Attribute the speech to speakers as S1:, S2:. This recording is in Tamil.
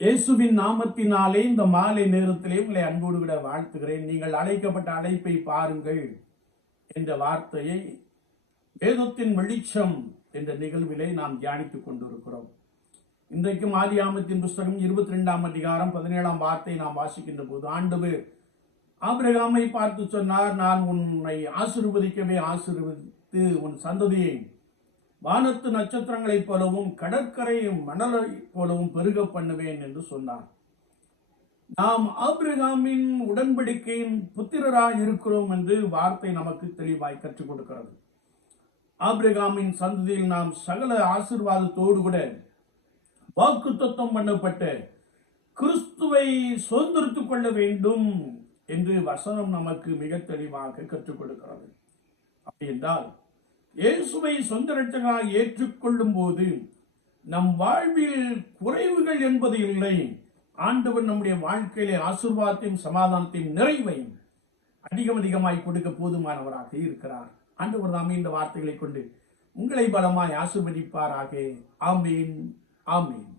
S1: இயேசுவின் நாமத்தினாலே இந்த மாலை நேரத்திலே உங்களை அன்போடு விட வாழ்த்துகிறேன். நீங்கள் அழைக்கப்பட்ட அழைப்பை பாருங்கள் என்ற வார்த்தையை வேதத்தின் வெளிச்சம் என்ற நிகழ்விலே நாம் தியானித்துக் கொண்டிருக்கிறோம். இன்றைக்கும் ஆதியாமத்தின் புஸ்தகம் இருபத்தி ரெண்டாம் அதிகாரம் பதினேழாம் வார்த்தை நாம் வாசிக்கின்ற போது ஆண்டவர் ஆபிரகாமை பார்த்து சொன்னார் நான் உன்னை ஆசிர்வதிக்கவே ஆசீர்வதித்து உன் சந்ததியை வானத்து நட்சத்திரங்களைப் போலவும் கடற்கரை மணலைப் போலவும் பெருக பண்ணுவேன் என்று சொன்னார். நாம் ஆபிரகாமின் உடன்படிக்கையின் புத்திரராக இருக்கிறோம் என்று வார்த்தை நமக்கு தெளிவாய் கற்றுக் கொடுக்கிறது. ஆபிரகாமின் சந்ததியில் நாம் சகல ஆசீர்வாதத்தோடு கூட வாக்கு தத்துவம் பண்ணப்பட்ட கிறிஸ்துவை சுதந்திரித்துக் கொள்ள வேண்டும் என்று வசனம் நமக்கு மிக தெளிவாக கற்றுக் கொடுக்கிறது. அப்படி என்றால் இயேசுவை சொந்த ரட்சகனாக ஏற்றுக்கொள்ளும் போது நம் வாழ்வில் குறைவுகள் என்பது இல்லை. ஆண்டவர் நம்முடைய வாழ்க்கையிலே ஆசிர்வாதத்தையும் சமாதானத்தையும் நிறைவையும் அதிகம் அதிகமாய் கொடுக்க போதுமானவராக இருக்கிறார். ஆண்டவர் தாமே இந்த வார்த்தைகளை கொண்டு உங்களை பலமாய் ஆசிர்வதிப்பாராக. ஆமீன். ஆமீன்.